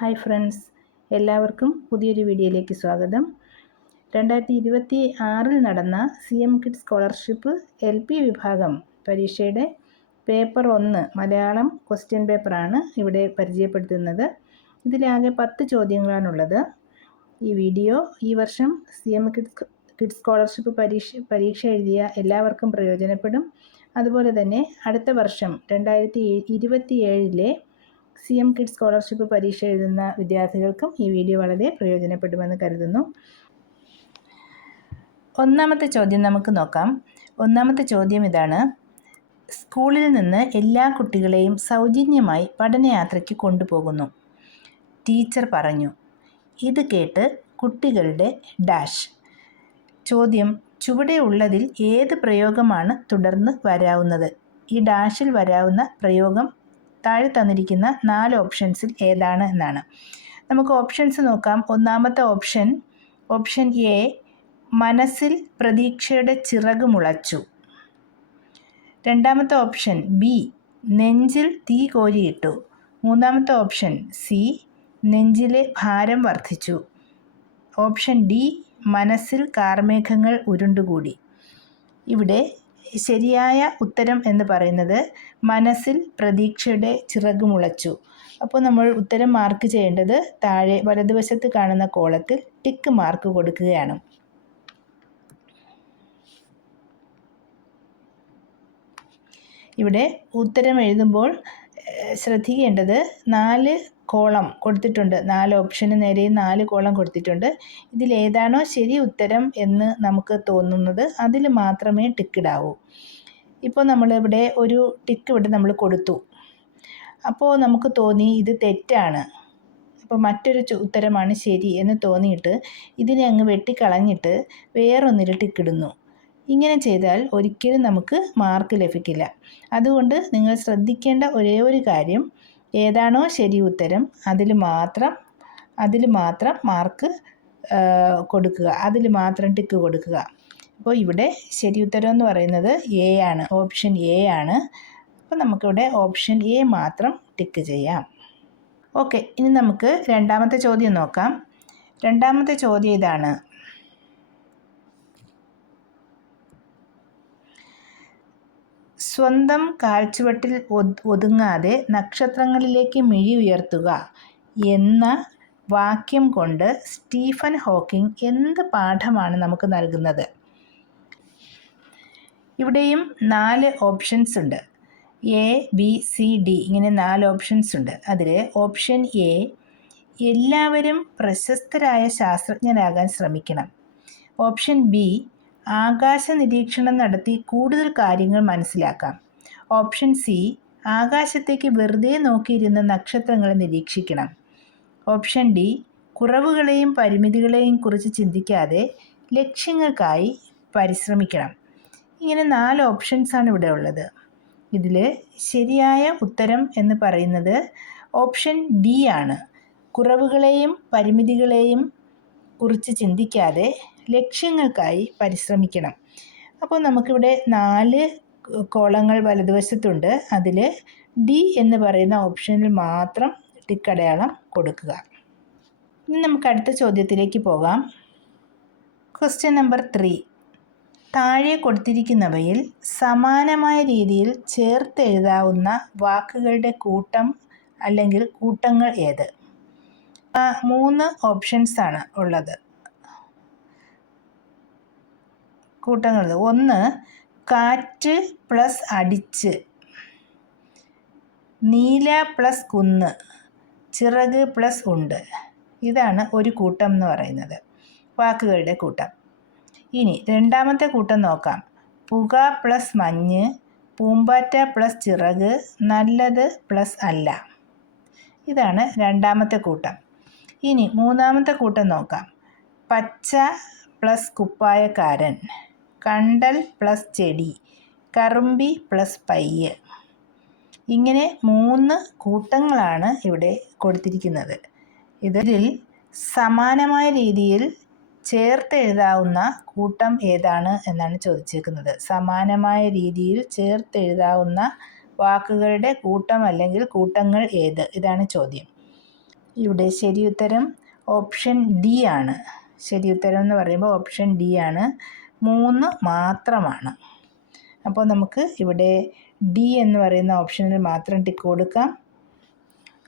Hi friends, എല്ലാവർക്കും പുതിയൊരു വീഡിയോയിലേക്ക് സ്വാഗതം. 2026 നടന്ന CM കിഡ്സ് സ്കോളർഷിപ്പ് LP വിഭാഗം പരീക്ഷയുടെ പേപ്പർ 1 മലയാളം ക്വസ്റ്റ്യൻ പേപ്പറാണ് ഇവിടെ പരിചയപ്പെടുത്തുന്നത്. ഇതിലാകെ 10 ചോദ്യങ്ങളാണുള്ളത്. ഈ വീഡിയോ ഈ വർഷം CM കിഡ്സ് സ്കോളർഷിപ്പ് പരീക്ഷ എഴുതിയ എല്ലാവർക്കും പ്രയോജനപ്പെടും. അതുപോലെ തന്നെ അടുത്ത വർഷം 2027 CM കിഡ്സ് സ്കോളർഷിപ്പ് പരീക്ഷ എഴുതുന്ന വിദ്യാർത്ഥികൾക്കും ഈ വീഡിയോ വളരെ പ്രയോജനപ്പെടുമെന്ന് കരുതുന്നു. ഒന്നാമത്തെ ചോദ്യം നമുക്ക് നോക്കാം. ഒന്നാമത്തെ ചോദ്യം ഇതാണ്: സ്കൂളിൽ നിന്ന് എല്ലാ കുട്ടികളെയും സൗജന്യമായി പഠനയാത്രയ്ക്ക് കൊണ്ടുപോകുന്നു. ടീച്ചർ പറഞ്ഞു. ഇത് കേട്ട് കുട്ടികളുടെ ഡാഷ്. ചോദ്യം: ചുവടെ ഉള്ളതിൽ ഏത് പ്രയോഗമാണ് തുടർന്ന് വരാവുന്നത്? ഈ ഡാഷിൽ വരാവുന്ന പ്രയോഗം താഴെ തന്നിരിക്കുന്ന 4 ഓപ്ഷൻസിൽ ഏതാണ് എന്നാണ്. നമുക്ക് ഓപ്ഷൻസ് നോക്കാം. ഒന്നാമത്തെ ഓപ്ഷൻ എ, മനസ്സിൽ പ്രതീക്ഷയുടെ ചിറക് മുളച്ചു. രണ്ടാമത്തെ ഓപ്ഷൻ ബി, നെഞ്ചിൽ തീ കോരിയിട്ടു. മൂന്നാമത്തെ ഓപ്ഷൻ സി, നെഞ്ചിലെ ഭാരം വർദ്ധിച്ചു. ഓപ്ഷൻ ഡി, മനസ്സിൽ കാർമേഘങ്ങൾ ഉരുണ്ടുകൂടി. ഇവിടെ ശരിയായ ഉത്തരം എന്ന് പറയുന്നത് മനസ്സിൽ പ്രതീക്ഷയുടെ ചിറക് മുളച്ചു. അപ്പോൾ നമ്മൾ ഉത്തരം മാർക്ക് ചെയ്യേണ്ടത് താഴെ വലതുവശത്ത് കാണുന്ന കോളത്തിൽ ടിക്ക് മാർക്ക് കൊടുക്കുകയാണ്. ഇവിടെ ഉത്തരം എഴുതുമ്പോൾ ശ്രദ്ധിക്കേണ്ടത് 4 കോളം കൊടുത്തിട്ടുണ്ട്. 4 ഓപ്ഷന് നേരെയും 4 കോളം കൊടുത്തിട്ടുണ്ട്. ഇതിലേതാണോ ശരി ഉത്തരം എന്ന് നമുക്ക് തോന്നുന്നത് അതിൽ മാത്രമേ ടിക്കിടാവൂ. ഇപ്പോൾ നമ്മളിവിടെ ഒരു ടിക്ക് ഇവിടെ നമ്മൾ കൊടുത്തു. അപ്പോൾ നമുക്ക് തോന്നി ഇത് തെറ്റാണ്, അപ്പോൾ മറ്റൊരു ഉത്തരമാണ് ശരി എന്ന് തോന്നിയിട്ട് ഇതിനെ അങ്ങ് വെട്ടിക്കളഞ്ഞിട്ട് വേറൊന്നിൽ ടിക്കിടുന്നു. ഇങ്ങനെ ചെയ്താൽ ഒരിക്കലും നമുക്ക് മാർക്ക് ലഭിക്കില്ല. അതുകൊണ്ട് നിങ്ങൾ ശ്രദ്ധിക്കേണ്ട ഒരേ ഒരു കാര്യം, ഏതാണോ ശരി ഉത്തരം അതിൽ മാത്രം മാർക്ക് കൊടുക്കുക, അതിൽ മാത്രം ടിക്ക് കൊടുക്കുക. അപ്പോൾ ഇവിടെ ശരി ഉത്തരം എന്ന് പറയുന്നത് എ ആണ്, ഓപ്ഷൻ എ ആണ്. അപ്പോൾ നമുക്കിവിടെ ഓപ്ഷൻ എ മാത്രം ടിക്ക് ചെയ്യാം. ഓക്കെ, ഇനി നമുക്ക് രണ്ടാമത്തെ ചോദ്യം നോക്കാം. രണ്ടാമത്തെ ചോദ്യം ഇതാണ്: സ്വന്തം കാൽച്ചുവട്ടിൽ ഒതുങ്ങാതെ നക്ഷത്രങ്ങളിലേക്ക് മിഴി ഉയർത്തുക എന്ന വാക്യം കൊണ്ട് സ്റ്റീഫൻ ഹോക്കിംഗ് എന്ത് പാഠമാണ് നമുക്ക് നൽകുന്നത്? ഇവിടെയും 4 ഓപ്ഷൻസ് ഉണ്ട്. എ, ബി, സി, ഡി ഇങ്ങനെ 4 ഓപ്ഷൻസ് ഉണ്ട്. അതിൽ ഓപ്ഷൻ എ, എല്ലാവരും പ്രശസ്തരായ ശാസ്ത്രജ്ഞരാകാൻ ശ്രമിക്കണം. ഓപ്ഷൻ ബി, ആകാശ നിരീക്ഷണം നടത്തി കൂടുതൽ കാര്യങ്ങൾ മനസ്സിലാക്കാം. ഓപ്ഷൻ സി, ആകാശത്തേക്ക് വെറുതെ നോക്കിയിരുന്ന നക്ഷത്രങ്ങളെ നിരീക്ഷിക്കണം. ഓപ്ഷൻ ഡി, കുറവുകളെയും പരിമിതികളെയും കുറിച്ച് ചിന്തിക്കാതെ ലക്ഷ്യങ്ങൾക്കായി പരിശ്രമിക്കണം. ഇങ്ങനെ 4 ഓപ്ഷൻസാണ് ഇവിടെ ഉള്ളത്. ഇതിൽ ശരിയായ ഉത്തരം എന്ന് പറയുന്നത് ഓപ്ഷൻ ഡി ആണ്. കുറവുകളെയും പരിമിതികളെയും കുറിച്ച് ചിന്തിക്കാതെ ലക്ഷ്യങ്ങൾക്കായി പരിശ്രമിക്കണം. അപ്പോൾ നമുക്കിവിടെ 4 കോളങ്ങൾ വലതുവശത്തുണ്ട്. അതിൽ ഡി എന്ന് പറയുന്ന ഓപ്ഷനിൽ മാത്രം ടിക്കടയാളം കൊടുക്കുക. ഇനി നമുക്ക് അടുത്ത ചോദ്യത്തിലേക്ക് പോകാം. Question number 3. താഴെ കൊടുത്തിരിക്കുന്നവയിൽ സമാനമായ രീതിയിൽ ചേർത്തെഴുതാവുന്ന വാക്കുകളുടെ കൂട്ടം അല്ലെങ്കിൽ കൂട്ടങ്ങൾ ഏത്? 3 ഓപ്ഷൻസാണ് ഉള്ളത്. കൂട്ടങ്ങൾ: 1, കാറ്റ് പ്ലസ് അടിച്ച്, നീല പ്ലസ് കുന്ന്, ചിറക് പ്ലസ് ഉണ്ട്. ഇതാണ് ഒരു കൂട്ടം എന്ന് പറയുന്നത്, വാക്കുകളുടെ കൂട്ടം. ഇനി രണ്ടാമത്തെ കൂട്ടം നോക്കാം. പുക പ്ലസ് മഞ്ഞ്, പൂമ്പാറ്റ പ്ലസ് ചിറക്, നല്ലത് പ്ലസ് അല്ല. ഇതാണ് രണ്ടാമത്തെ കൂട്ടം. ഇനി മൂന്നാമത്തെ കൂട്ടം നോക്കാം. പച്ച പ്ലസ് കുപ്പായക്കാരൻ, കണ്ടൽ പ്ലസ് ചെടി, കറുമ്പി പ്ലസ് പയ്യ്. ഇങ്ങനെ 3 കൂട്ടങ്ങളാണ് ഇവിടെ കൊടുത്തിരിക്കുന്നത്. ഇതിൽ സമാനമായ രീതിയിൽ ചേർത്തെഴുതാവുന്ന കൂട്ടം ഏതാണ് എന്നാണ് ചോദിച്ചേക്കുന്നത്. സമാനമായ രീതിയിൽ ചേർത്തെഴുതാവുന്ന വാക്കുകളുടെ കൂട്ടം അല്ലെങ്കിൽ കൂട്ടങ്ങൾ ഏത്? ഇതാണ് ചോദ്യം. ഇവിടെ ശരി ഉത്തരം ഓപ്ഷൻ ഡി ആണ്. ശരി ഉത്തരം എന്ന് പറയുമ്പോൾ ഓപ്ഷൻ ഡി ആണ്. 3 മാത്രമാണ്. അപ്പോൾ നമുക്ക് ഇവിടെ ഡി എന്ന് പറയുന്ന ഓപ്ഷനിൽ മാത്രം ടിക്ക് കൊടുക്കാം.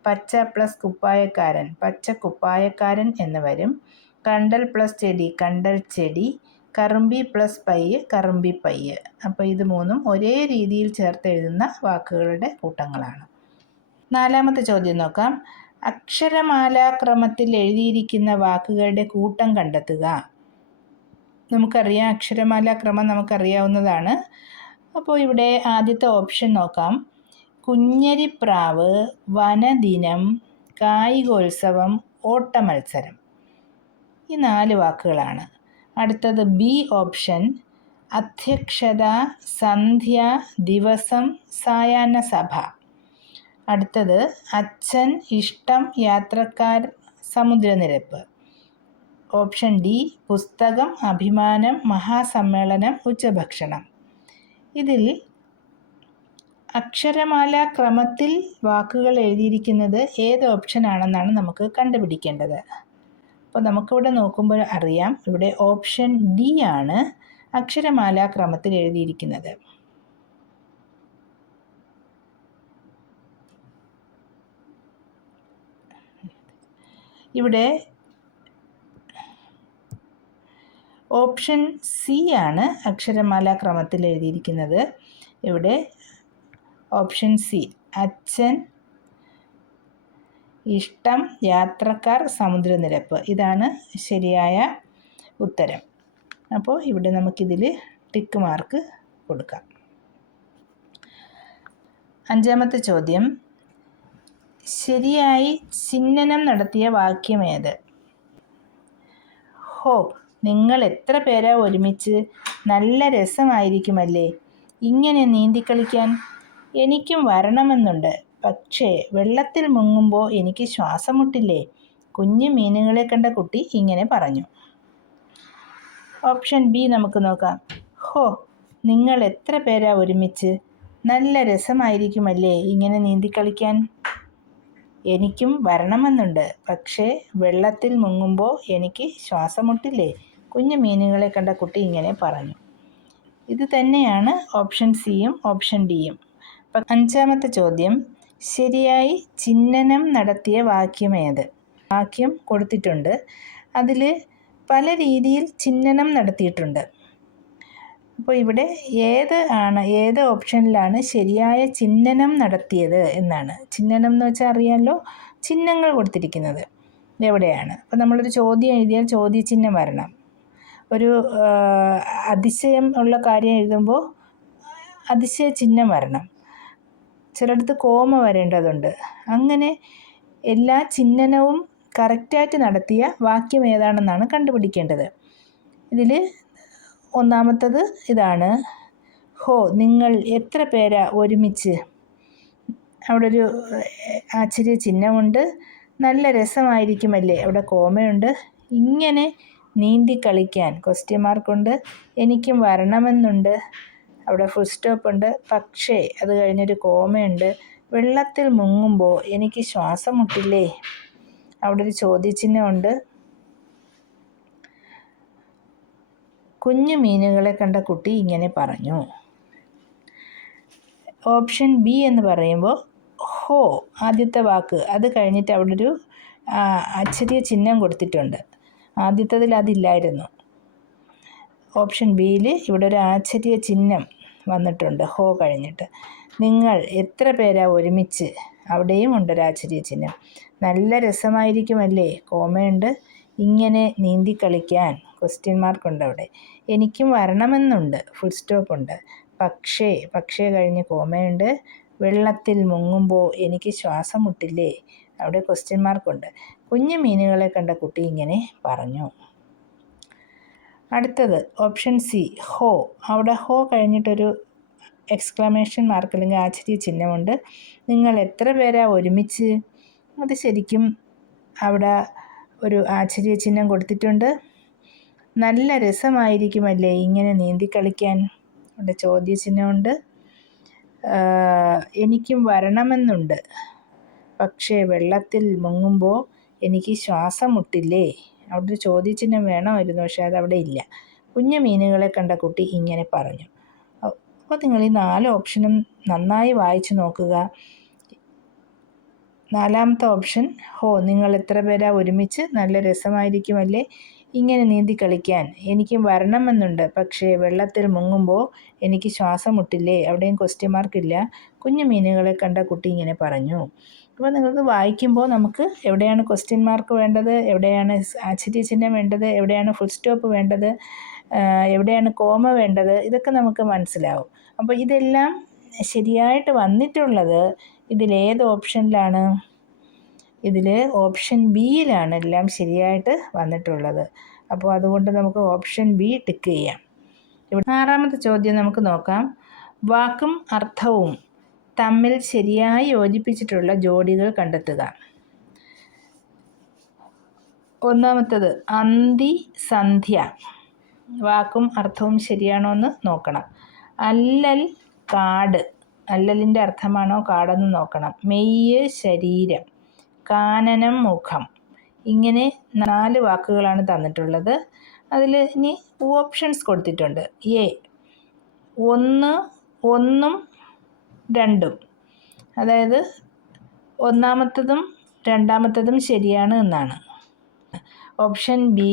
പച്ച പ്ലസ് കുപ്പായക്കാരൻ പച്ച കുപ്പായക്കാരൻ എന്ന് വരും. കണ്ടൽ പ്ലസ് ചെടി കണ്ടൽ ചെടി. കറുമ്പി പ്ലസ് പയ്യ് കറുമ്പി പയ്യ്. അപ്പോൾ ഇത് 3ഉം ഒരേ രീതിയിൽ ചേർത്ത് എഴുതുന്ന വാക്കുകളുടെ കൂട്ടങ്ങളാണ്. 4ാമത്തെ ചോദ്യം നോക്കാം. അക്ഷരമാലാക്രമത്തിൽ എഴുതിയിരിക്കുന്ന വാക്കുകളുടെ കൂട്ടം കണ്ടെത്തുക. നമുക്കറിയാം, അക്ഷരമാലാക്രമം നമുക്കറിയാവുന്നതാണ്. അപ്പോൾ ഇവിടെ ആദ്യത്തെ ഓപ്ഷൻ നോക്കാം. കുഞ്ഞരിപ്രാവ്, വനദിനം, കായികോത്സവം, ഓട്ടമത്സരം. ഈ 4 വാക്കുകളാണ്. അടുത്തത് ബി ഓപ്ഷൻ. അധ്യക്ഷത, സന്ധ്യ, ദിവസം, സായാഹ്ന സഭ. അടുത്തത് അച്ഛൻ, ഇഷ്ടം, യാത്രക്കാർ, സമുദ്രനിരപ്പ്. ഓപ്ഷൻ ഡി പുസ്തകം, അഭിമാനം, മഹാസമ്മേളനം, ഉച്ചഭക്ഷണം. ഇതിൽ അക്ഷരമാലാക്രമത്തിൽ വാക്കുകൾ എഴുതിയിരിക്കുന്നത് ഏത് ഓപ്ഷനാണെന്നാണ് നമുക്ക് കണ്ടുപിടിക്കേണ്ടത്. അപ്പോൾ നമുക്കിവിടെ നോക്കുമ്പോൾ അറിയാം, ഇവിടെ ഓപ്ഷൻ ഡി ആണ് അക്ഷരമാലാക്രമത്തിൽ എഴുതിയിരിക്കുന്നത്. ഇവിടെ ഓപ്ഷൻ സി ആണ് അക്ഷരമാലാക്രമത്തിൽ എഴുതിയിരിക്കുന്നത്. ഇവിടെ ഓപ്ഷൻ സി അച്ഛൻ, ഇഷ്ടം, യാത്രക്കാർ, സമുദ്രനിരപ്പ്. ഇതാണ് ശരിയായ ഉത്തരം. അപ്പോൾ ഇവിടെ നമുക്കിതിൽ ടിക്ക് മാർക്ക് കൊടുക്കാം. 5ാമത്തെ ചോദ്യം. ശരിയായി ചിഹ്നനം നടത്തിയ വാക്യം ഏത്? ഹോ, നിങ്ങൾ എത്ര പേരാ ഒരുമിച്ച്, നല്ല രസമായിരിക്കുമല്ലേ ഇങ്ങനെ നീന്തിക്കളിക്കാൻ. എനിക്കും വരണമെന്നുണ്ട്, പക്ഷേ വെള്ളത്തിൽ മുങ്ങുമ്പോൾ എനിക്ക് ശ്വാസം മുട്ടില്ലേ. കുഞ്ഞു മീനുകളെ കണ്ട കുട്ടി ഇങ്ങനെ പറഞ്ഞു. ഓപ്ഷൻ ബി നമുക്ക് നോക്കാം. ഹോ, നിങ്ങൾ എത്ര പേരാ ഒരുമിച്ച്, നല്ല രസമായിരിക്കുമല്ലേ ഇങ്ങനെ നീന്തിക്കളിക്കാൻ. എനിക്കും വരണമെന്നുണ്ട്, പക്ഷേ വെള്ളത്തിൽ മുങ്ങുമ്പോൾ എനിക്ക് ശ്വാസം മുട്ടില്ലേ. കുഞ്ഞു മീനുകളെ കണ്ട കുട്ടി ഇങ്ങനെ പറഞ്ഞു. ഇത് തന്നെയാണ് ഓപ്ഷൻ സിയും ഓപ്ഷൻ ഡിയും. 5ാമത്തെ ചോദ്യം. ശരിയായി ചിഹ്നനം നടത്തിയ വാക്യം ഏത്? വാക്യം കൊടുത്തിട്ടുണ്ട്. അതിൽ പല രീതിയിൽ ചിഹ്നനം നടത്തിയിട്ടുണ്ട്. അപ്പോൾ ഇവിടെ ഏത് ഓപ്ഷനിലാണ് ശരിയായ ചിഹ്നനം നടത്തിയത് എന്നാണ്. ചിഹ്നനം എന്ന് വെച്ചാൽ അറിയാമല്ലോ, ചിഹ്നങ്ങൾ കൊടുത്തിരിക്കുന്നത് എവിടെയാണ്. അപ്പോൾ നമ്മളൊരു ചോദ്യം എഴുതിയാൽ ചോദ്യചിഹ്നം വരണം. ഒരു അതിശയം ഉള്ള കാര്യം എഴുതുമ്പോൾ അതിശയ ചിഹ്നം വരണം. ചിലയിടത്ത് കോമ വരേണ്ടതുണ്ട്. അങ്ങനെ എല്ലാ ചിഹ്നനവും കറക്റ്റായിട്ട് നടത്തിയ വാക്യം ഏതാണെന്നാണ് കണ്ടുപിടിക്കേണ്ടത്. ഇതിൽ 1ാമത്തത് ഇതാണ്. ഹോ, നിങ്ങൾ എത്ര പേരാ ഒരുമിച്ച്. അവിടെ ഒരു ആശ്ചര്യ ചിഹ്നമുണ്ട്. നല്ല രസമായിരിക്കുമല്ലേ, അവിടെ കോമയുണ്ട്. ഇങ്ങനെ നീന്തി കളിക്കാൻ ക്വസ്റ്റ്യൻ മാർക്കുണ്ട്. എനിക്കും വരണമെന്നുണ്ട്, അവിടെ ഫുൾ സ്റ്റോപ്പ് ഉണ്ട്. പക്ഷേ അത് കഴിഞ്ഞൊരു കോമയുണ്ട്. വെള്ളത്തിൽ മുങ്ങുമ്പോൾ എനിക്ക് ശ്വാസം മുട്ടില്ലേ, അവിടെ ഒരു ചോദ്യചിഹ്നമുണ്ട്. കുഞ്ഞു മീനുകളെ കണ്ട കുട്ടി ഇങ്ങനെ പറഞ്ഞു. ഓപ്ഷൻ ബി എന്ന് പറയുമ്പോൾ ഹോ, ആദ്യത്തെ വാക്ക്, അത് കഴിഞ്ഞിട്ട് അവിടെ ഒരു ആശ്ചര്യ ചിഹ്നം കൊടുത്തിട്ടുണ്ട്. ആദ്യത്തതിൽ അതില്ലായിരുന്നു. ഓപ്ഷൻ ബിയിൽ ഇവിടെ ഒരു ആശ്ചര്യ ചിഹ്നം വന്നിട്ടുണ്ട് ഹോ കഴിഞ്ഞിട്ട്. നിങ്ങൾ എത്ര പേരാ ഒരുമിച്ച്, അവിടെയും ഉണ്ടൊരു ആശ്ചര്യ ചിഹ്നം. നല്ല രസമായിരിക്കുമല്ലേ, കോമയുണ്ട്. ഇങ്ങനെ നീന്തി കളിക്കാൻ ക്വസ്റ്റ്യൻ മാർക്കുണ്ട് അവിടെ. എനിക്കും വരണമെന്നുണ്ട്, ഫുൾ സ്റ്റോപ്പ് ഉണ്ട്. പക്ഷേ കഴിഞ്ഞ് കോമയുണ്ട്. വെള്ളത്തിൽ മുങ്ങുമ്പോൾ എനിക്ക് ശ്വാസം മുട്ടില്ലേ, അവിടെ ക്വസ്റ്റ്യൻ മാർക്കുണ്ട്. കുഞ്ഞു മീനുകളെ കണ്ട കുട്ടി ഇങ്ങനെ പറഞ്ഞു. അടുത്തത് ഓപ്ഷൻ സി ഹോ. അവിടെ ഹോ കഴിഞ്ഞിട്ടൊരു എക്സ്ക്ലമേഷൻ മാർക്ക് അല്ലെങ്കിൽ ആശ്ചര്യ ചിഹ്നമുണ്ട്. നിങ്ങൾ എത്ര പേരാ ഒരുമിച്ച്. അത് ശരിക്കും അവിടെ ഒരു ആശ്ചര്യ ചിഹ്നം കൊടുത്തിട്ടുണ്ട്. നല്ല രസമായിരിക്കുമല്ലേ ഇങ്ങനെ നീന്തിക്കളിക്കാൻ, അവിടെ ചോദ്യചിഹ്നമുണ്ട്. എനിക്കും വരണമെന്നുണ്ട്, പക്ഷേ വെള്ളത്തിൽ മുങ്ങുമ്പോൾ എനിക്ക് ശ്വാസം മുട്ടില്ലേ. അവിടെ ഒരു ചോദ്യചിഹ്നം വേണമായിരുന്നു, പക്ഷെ അതവിടെ ഇല്ല. കുഞ്ഞു മീനുകളെ കണ്ട കുട്ടി ഇങ്ങനെ പറഞ്ഞു. അപ്പോൾ നിങ്ങൾ ഈ 4 ഓപ്ഷനും നന്നായി വായിച്ചു നോക്കുക. 4ാമത്തെ ഓപ്ഷൻ, നിങ്ങൾ എത്ര പേരാ ഒരുമിച്ച്, നല്ല രസമായിരിക്കുമല്ലേ ഇങ്ങനെ നീന്തി കളിക്കാൻ. എനിക്കും വരണമെന്നുണ്ട്, പക്ഷേ വെള്ളത്തിൽ മുങ്ങുമ്പോൾ എനിക്ക് ശ്വാസം മുട്ടില്ലേ. അവിടെയും ക്വസ്റ്റ്യൻ മാർക്കില്ല. കുഞ്ഞു മീനുകളെ കണ്ട കുട്ടി ഇങ്ങനെ പറഞ്ഞു. അപ്പോൾ നിങ്ങൾക്ക് വായിക്കുമ്പോൾ നമുക്ക് എവിടെയാണ് ക്വസ്റ്റ്യൻ മാർക്ക് വേണ്ടത്, എവിടെയാണ് ആശ്ചര്യചിഹ്നം വേണ്ടത്, എവിടെയാണ് ഫുൾ സ്റ്റോപ്പ് വേണ്ടത്, എവിടെയാണ് കോമ വേണ്ടത്, ഇതൊക്കെ നമുക്ക് മനസ്സിലാവും. അപ്പോൾ ഇതെല്ലാം ശരിയായിട്ട് വന്നിട്ടുള്ളത് ഇതിലേത് ഓപ്ഷനിലാണ്? ഇതിൽ ഓപ്ഷൻ ബിയിലാണ് എല്ലാം ശരിയായിട്ട് വന്നിട്ടുള്ളത്. അപ്പോൾ അതുകൊണ്ട് നമുക്ക് ഓപ്ഷൻ ബി ടിക്ക് ചെയ്യാം. ഇവിടെ 6ാമത്തെ ചോദ്യം നമുക്ക് നോക്കാം. വാക്കും അർത്ഥവും തമ്മിൽ ശരിയായി യോജിപ്പിച്ചിട്ടുള്ള ജോഡികൾ കണ്ടെത്തുക. 1ാമത്തേത് അന്തി സന്ധ്യ. വാക്കും അർത്ഥവും ശരിയാണോ എന്ന് നോക്കണം. അല്ലൽ കാട്. അല്ലലിൻ്റെ അർത്ഥമാണോ കാടെന്ന് നോക്കണം. മെയ്യ് ശരീരം. കാനനം മുഖം. ഇങ്ങനെ 4 വാക്കുകളാണ് തന്നിട്ടുള്ളത്. അതിൽ ഇനി ഓപ്ഷൻസ് കൊടുത്തിട്ടുണ്ട്. എ 1, 1ഉം 2ഉം. അതായത് 1ാമത്തതും 2ാമത്തതും ശരിയാണ് എന്നാണ്. ഓപ്ഷൻ ബി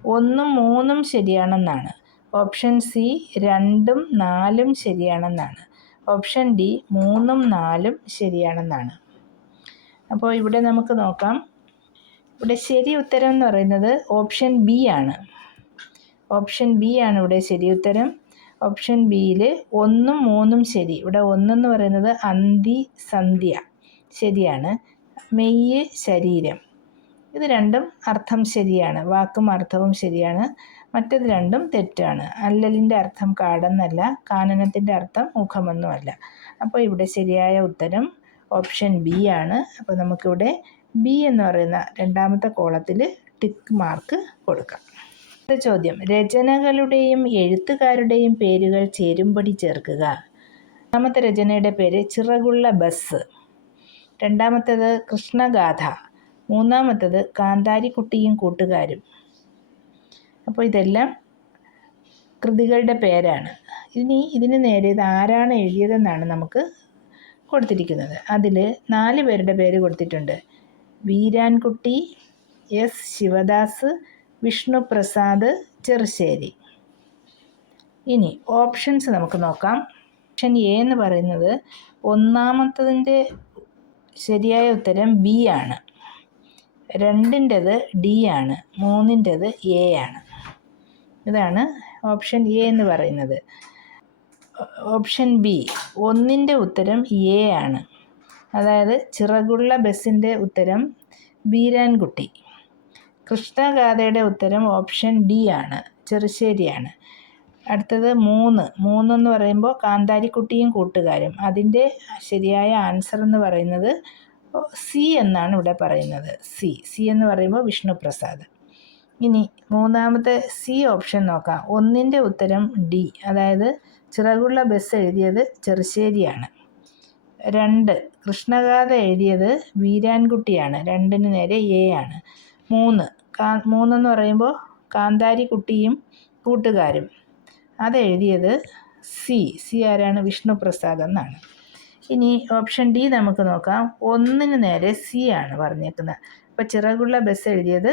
1ഉം 3ഉം ശരിയാണെന്നാണ്. ഓപ്ഷൻ സി 2ഉം 4ഉം ശരിയാണെന്നാണ്. ഓപ്ഷൻ ഡി 3ഉം 4ഉം ശരിയാണെന്നാണ്. അപ്പോൾ ഇവിടെ നമുക്ക് നോക്കാം. ഇവിടെ ശരി ഉത്തരം എന്ന് പറയുന്നത് ഓപ്ഷൻ ബി ആണ്. ഓപ്ഷൻ ബി ആണ് ഇവിടെ ശരി ഉത്തരം. ഓപ്ഷൻ ബിയിൽ 1ഉം 3ഉം ശരി. ഇവിടെ 1 എന്ന് പറയുന്നത് അന്തി സന്ധ്യ ശരിയാണ്. മെയ്യ് ശരീരം. ഇത് രണ്ടും അർത്ഥം ശരിയാണ്. വാക്കും അർത്ഥവും ശരിയാണ്. മറ്റത് രണ്ടും തെറ്റാണ്. അല്ലലിൻ്റെ അർത്ഥം കാടെന്നല്ല, കാനനത്തിൻ്റെ അർത്ഥം മുഖമൊന്നുമല്ല. അപ്പോൾ ഇവിടെ ശരിയായ ഉത്തരം ഓപ്ഷൻ ബി ആണ്. അപ്പോൾ നമുക്കിവിടെ ബി എന്ന് പറയുന്ന 2ാമത്തെ കോളത്തിൽ ടിക്ക് മാർക്ക് കൊടുക്കാം. അടുത്ത ചോദ്യം, രചനകളുടെയും എഴുത്തുകാരുടെയും പേരുകൾ ചേരുംപടി ചേർക്കുക. 1ാമത്തെ രചനയുടെ പേര് ചിറകുള്ള ബസ്. 2ാമത്തേത് കൃഷ്ണഗാഥ. 3ാമത്തേത് കാന്താരിക്കുട്ടിയും കൂട്ടുകാരും. അപ്പോൾ ഇതെല്ലാം കൃതികളുടെ പേരാണ്. ഇനി ഇതിന് നേരെ ഇത് ആരാണ് എഴുതിയതെന്നാണ് നമുക്ക് കൊടുത്തിരിക്കുന്നത്. അതിൽ 4 പേരുടെ പേര് കൊടുത്തിട്ടുണ്ട്. വീരാൻകുട്ടി, എസ് ശിവദാസ്, വിഷ്ണുപ്രസാദ്, ചെറുശ്ശേരി. ഇനി ഓപ്ഷൻസ് നമുക്ക് നോക്കാം. ഓപ്ഷൻ എ എന്ന് പറയുന്നത് 1ാമത്തതിൻ്റെ ശരിയായ ഉത്തരം ബി ആണ്. 2ൻ്റെത് ഡി ആണ്. 3ൻ്റെത് എ ആണ്. ഇതാണ് ഓപ്ഷൻ എ എന്ന് പറയുന്നത്. ഓപ്ഷൻ ബി 1ൻ്റെ ഉത്തരം എ ആണ്. അതായത് ചിറകുള്ള ബസ്സിൻ്റെ ഉത്തരം വീരാൻകുട്ടി. കൃഷ്ണഗാഥയുടെ ഉത്തരം ഓപ്ഷൻ ഡി ആണ്, ചെറുശ്ശേരിയാണ്. അടുത്തത് 3 എന്ന് പറയുമ്പോൾ കാന്താരിക്കുട്ടിയും കൂട്ടുകാരും. അതിൻ്റെ ശരിയായ ആൻസർ എന്ന് പറയുന്നത് സി എന്നാണ് ഇവിടെ പറയുന്നത്. സി എന്ന് പറയുമ്പോൾ വിഷ്ണുപ്രസാദ്. ഇനി 3ാമത്തെ സി ഓപ്ഷൻ നോക്കാം. 1ൻ്റെ ഉത്തരം ഡി, അതായത് ചിറകുള്ള ബസ് എഴുതിയത് ചെറുശ്ശേരിയാണ്. 2 കൃഷ്ണഗാഥ എഴുതിയത് വീരാൻകുട്ടിയാണ്. 2ന് നേരെ എ ആണ്. 3 എന്ന് പറയുമ്പോൾ കാന്താരിക്കുട്ടിയും കൂട്ടുകാരും. അതെഴുതിയത് സി ആരാണ്? വിഷ്ണുപ്രസാദ് എന്നാണ്. ഇനി ഓപ്ഷൻ ഡി നമുക്ക് നോക്കാം. 1ന് നേരെ സി ആണ് പറഞ്ഞേക്കുന്നത്. അപ്പോൾ ചിറകുള്ള ബസ് എഴുതിയത്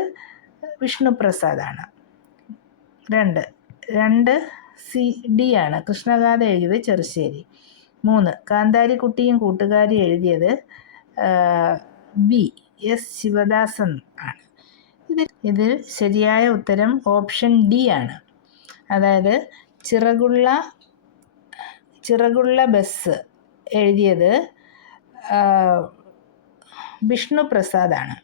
വിഷ്ണുപ്രസാദാണ്. 2 സി ഡി ആണ്. കൃഷ്ണഗാഥ എഴുതിയത് ചെറുശ്ശേരി. 3 കാന്താരിക്കുട്ടിയും കൂട്ടുകാരും എഴുതിയത് ബി, എസ് ശിവദാസൻ ആണ്. ഇതിൽ ശരിയായ ഉത്തരം ഓപ്ഷൻ ഡി ആണ്. അതായത് ചിറകുള്ള ബസ് എഴുതിയത് വിഷ്ണുപ്രസാദാണ്.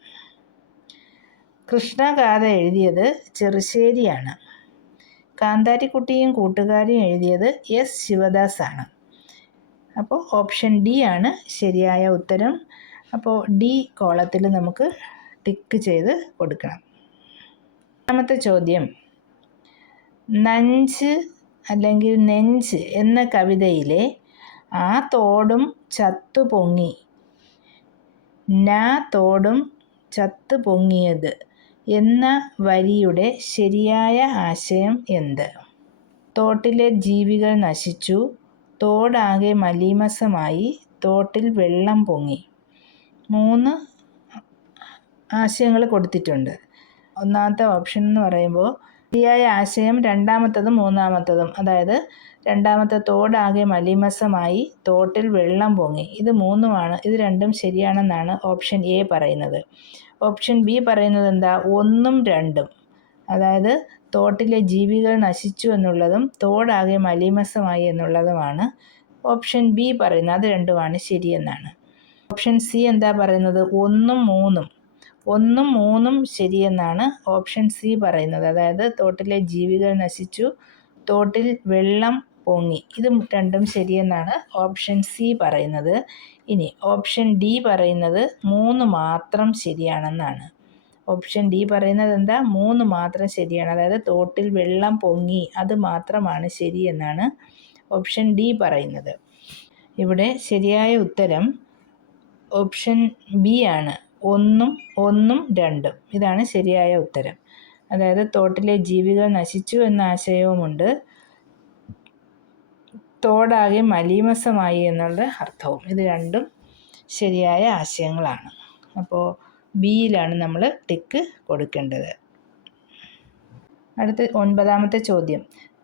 കൃഷ്ണഗാഥ എഴുതിയത് ചെറുശ്ശേരിയാണ്. കാന്താരിക്കുട്ടിയും കൂട്ടുകാരും എഴുതിയത് എസ് ശിവദാസാണ്. അപ്പോൾ ഓപ്ഷൻ ഡി ആണ് ശരിയായ ഉത്തരം. അപ്പോൾ ഡി കോളത്തിൽ നമുക്ക് ടിക്ക് ചെയ്ത് കൊടുക്കണം. 3ാമത്തെ ചോദ്യം, നഞ്ച് അല്ലെങ്കിൽ നെഞ്ച് എന്ന കവിതയിലെ ആ തോടും ചത്തു പൊങ്ങി, നാ തോടും ചത്തു പൊങ്ങിയത് എന്ന വരിയുടെ ശരിയായ ആശയം എന്ത്? തോട്ടിലെ ജീവികൾ നശിച്ചു, തോടാകെ മലീമസമായി, തോട്ടിൽ വെള്ളം പൊങ്ങി. 3 ആശയങ്ങൾ കൊടുത്തിട്ടുണ്ട്. ഒന്നാമത്തെ ഓപ്ഷൻ എന്ന് പറയുമ്പോൾ ശരിയായ ആശയം രണ്ടാമത്തതും മൂന്നാമത്തതും, അതായത് രണ്ടാമത്തെ തോടാകെ മലീമസമായി, തോട്ടിൽ വെള്ളം പൊങ്ങി, ഇത് 3ഉമാണ്. ഇത് രണ്ടും ശരിയാണെന്നാണ് ഓപ്ഷൻ എ പറയുന്നത്. ഓപ്ഷൻ ബി പറയുന്നത് എന്താ? 1ഉം 2ഉം, അതായത് തോട്ടിലെ ജീവികൾ നശിച്ചു എന്നുള്ളതും തോടാകെ മലീമസമായി എന്നുള്ളതുമാണ് ഓപ്ഷൻ ബി പറയുന്നത്. അത് രണ്ടുമാണ് ശരിയെന്നാണ്. ഓപ്ഷൻ സി എന്താ പറയുന്നത്? 1ഉം 3ഉം. 1ഉം 3ഉം ശരിയെന്നാണ് ഓപ്ഷൻ സി പറയുന്നത്. അതായത് തോട്ടിലെ ജീവികൾ നശിച്ചു, തോട്ടിൽ വെള്ളം പൊങ്ങി, ഇത് രണ്ടും ശരിയെന്നാണ് ഓപ്ഷൻ സി പറയുന്നത്. ഇനി ഓപ്ഷൻ ഡി പറയുന്നത് 3 മാത്രം ശരിയാണെന്നാണ്. ഓപ്ഷൻ ഡി പറയുന്നത് എന്താ? 3 മാത്രം ശരിയാണ്, അതായത് തോട്ടിൽ വെള്ളം പൊങ്ങി, അത് മാത്രമാണ് ശരിയെന്നാണ് ഓപ്ഷൻ ഡി പറയുന്നത്. ഇവിടെ ശരിയായ ഉത്തരം ഓപ്ഷൻ ബി ആണ്. 1ഉം 2ഉം, ഇതാണ് ശരിയായ ഉത്തരം. അതായത് തോട്ടിലെ ജീവികൾ നശിച്ചു എന്ന ആശയവുമുണ്ട്, തോടാകെ മലീമസമായി എന്നുള്ള അർത്ഥവും. ഇത് രണ്ടും ശരിയായ ആശയങ്ങളാണ്. അപ്പോൾ ബിയിലാണ് നമ്മൾ ടിക്ക് കൊടുക്കേണ്ടത്. അടുത്ത 9ാമത്തെ ചോദ്യം.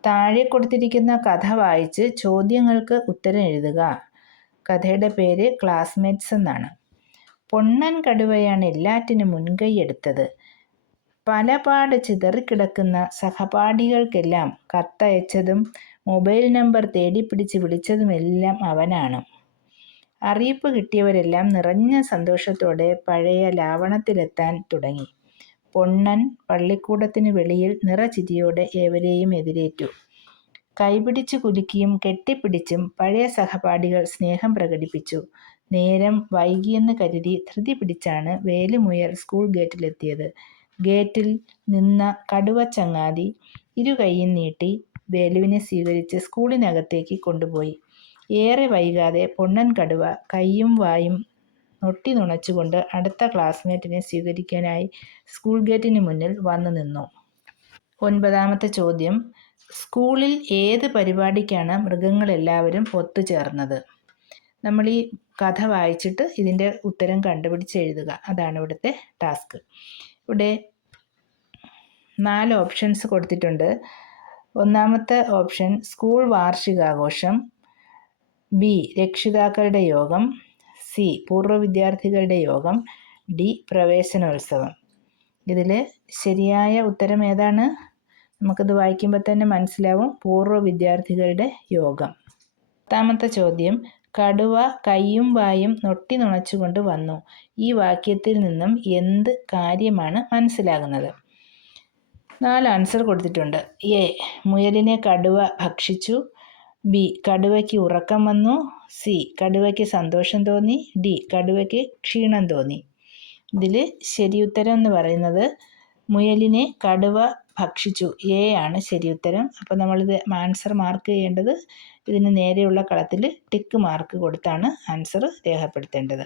താഴെ കൊടുത്തിരിക്കുന്ന കഥ വായിച്ച് ചോദ്യങ്ങൾക്ക് ഉത്തരം എഴുതുക. കഥയുടെ പേര് ക്ലാസ്മേറ്റ്സ് എന്നാണ്. പൊണ്ണൻ കടുവയാണ് എല്ലാറ്റിനും മുൻകൈയെടുത്തത്. പലപാട് ചിതറിക്കിടക്കുന്ന സഹപാഠികൾക്കെല്ലാം കത്തയച്ചതും മൊബൈൽ നമ്പർ തേടിപ്പിടിച്ച് വിളിച്ചതുമെല്ലാം അവനാണ്. അറിയിപ്പ് കിട്ടിയവരെല്ലാം നിറഞ്ഞ സന്തോഷത്തോടെ പഴയ ലാവണത്തിലെത്താൻ തുടങ്ങി. പൊണ്ണൻ പള്ളിക്കൂടത്തിന് വെളിയിൽ നിറചിരിയോടെ ഏവരെയും എതിരേറ്റു. കൈപിടിച്ചു കുലുക്കിയും കെട്ടിപ്പിടിച്ചും പഴയ സഹപാഠികൾ സ്നേഹം പ്രകടിപ്പിച്ചു. നേരം വൈകിയെന്ന് കരുതി ധൃതി പിടിച്ചാണ് വേലുമുയൽ സ്കൂൾ ഗേറ്റിലെത്തിയത്. ഗേറ്റിൽ നിന്ന കടുവ ചങ്ങാതി ഇരുകൈയും നീട്ടി വേലുവിനെ സ്വീകരിച്ച് സ്കൂളിനകത്തേക്ക് കൊണ്ടുപോയി. ഏറെ വൈകാതെ പൊണ്ണൻ കടുവ കൈയും വായും നൊട്ടി നുണച്ചുകൊണ്ട് അടുത്ത ക്ലാസ്മേറ്റിനെ സ്വീകരിക്കാനായി സ്കൂൾ ഗേറ്റിന് മുന്നിൽ വന്നു നിന്നു. 9ാമത്തെ ചോദ്യം. സ്കൂളിൽ ഏത് പരിപാടിക്കാണ് മൃഗങ്ങളെല്ലാവരും ഒത്തുചേർന്നത്? നമ്മൾ ഈ കഥ വായിച്ചിട്ട് ഇതിൻ്റെ ഉത്തരം കണ്ടുപിടിച്ച് എഴുതുക. അതാണ് ഇവിടുത്തെ ടാസ്ക്. ഇവിടെ 4 ഓപ്ഷൻസ് കൊടുത്തിട്ടുണ്ട്. ഒന്നാമത്തെ ഓപ്ഷൻ സ്കൂൾ വാർഷികാഘോഷം, ബി രക്ഷിതാക്കളുടെ യോഗം, സി പൂർവ്വ വിദ്യാർത്ഥികളുടെ യോഗം, ഡി പ്രവേശനോത്സവം. ഇതിൽ ശരിയായ ഉത്തരം ഏതാണ്? നമുക്കിത് വായിക്കുമ്പോൾ തന്നെ മനസ്സിലാവും. പൂർവ്വ വിദ്യാർത്ഥികളുടെ യോഗം. 10ാമത്തെ ചോദ്യം. കടുവ കൈയും വായും നൊട്ടി നുണച്ചുകൊണ്ട് വന്നു. ഈ വാക്യത്തിൽ നിന്നും എന്ത് കാര്യമാണ് മനസ്സിലാകുന്നത്? 4 ആൻസർ കൊടുത്തിട്ടുണ്ട്. എ മുയലിനെ കടുവ ഭക്ഷിച്ചു, ബി കടുവയ്ക്ക് ഉറക്കം വന്നു, സി കടുവയ്ക്ക് സന്തോഷം തോന്നി, ഡി കടുവയ്ക്ക് ക്ഷീണം തോന്നി. ഇതിൽ ശരിയുത്തരം എന്ന് പറയുന്നത് മുയലിനെ കടുവ ഭക്ഷിച്ചു, എ ആണ് ശരിയുത്തരം. അപ്പോൾ നമ്മളിത് ആൻസർ മാർക്ക് ചെയ്യേണ്ടത് ഇതിന് നേരെയുള്ള കളത്തിൽ ടിക്ക് മാർക്ക് കൊടുത്താണ് ആൻസർ രേഖപ്പെടുത്തേണ്ടത്.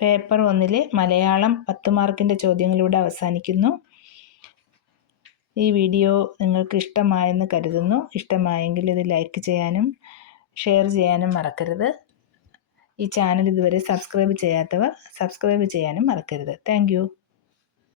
പേപ്പർ 1 മലയാളം 10 മാർക്കിൻ്റെ ചോദ്യങ്ങളിലൂടെ അവസാനിക്കുന്നു. ഈ വീഡിയോ നിങ്ങൾക്ക് ഇഷ്ടമായെന്ന് കരുതുന്നു. ഇഷ്ടമായെങ്കിൽ ഇത് ലൈക്ക് ചെയ്യാനും ഷെയർ ചെയ്യാനും മറക്കരുത്. ഈ ചാനൽ ഇതുവരെ സബ്സ്ക്രൈബ് ചെയ്യാത്തവർ സബ്സ്ക്രൈബ് ചെയ്യാനും മറക്കരുത്. Thank you.